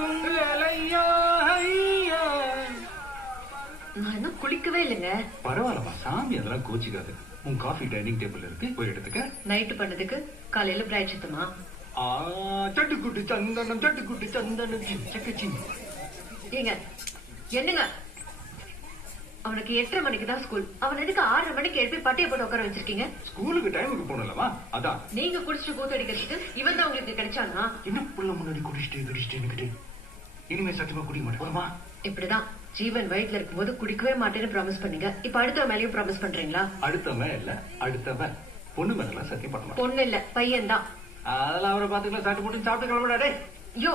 குங்கலையா ஐயா. நான் இன்னும் குளிக்கவே இல்லைங்க. பரவாயில்லமா சாமி அதெல்லாம் கோச்சிக்காது. உன் காஃபி டைனிங் டேபிள் இருக்கு, போய் எடுத்துக்க. நைட்டு பண்ணதுக்கு காலையில பிரைட் சுத்தமா? சட்டுக்குட்டு சந்தனம் சட்டுக்குட்டு சந்தனம் சக்கச்சி. ஏங்க என்னங்க, அவனுக்கு 8:30 மணிக்கு தான் ஸ்கூல். அவன் எதுக்கு 6:30 மணிக்கு எழுப்பி பட்டைய போட்டு உட்கார வச்சிருக்கீங்க? ஸ்கூலுக்கு டைமுக்கு போனலமா அதான். நீங்க குடிச்சிட்டு கூத்தடிக்கிறதுக்கு இவன் தான் உங்களுக்கு கிடைச்சானா? என்ன புள்ள முன்னாடி குடிச்சிட்டு இனிமே சத்தியமா குடிக்க மாட்டேன் போதுமா? இப்படிதான் ஜீவன் வயிற்றுல இருக்கும்போது குடிக்கவே மாட்டேன்னு ப்ராமிஸ் பண்ணீங்க. இப்ப அடுத்த மேலயும் ப்ராமிஸ் பண்றீங்களா? அடுத்தவன் இல்ல அடுத்தவன். பொண்ணு மேல சத்தியம் பண்ண மாட்டேன். பொண்ணு இல்ல பையன் தான். அதெல்லாம் அவரை பாத்துக்கலாம். சாப்பிட்டு போட்டு சாப்பிட்டு கிளம்புறாடே. யோ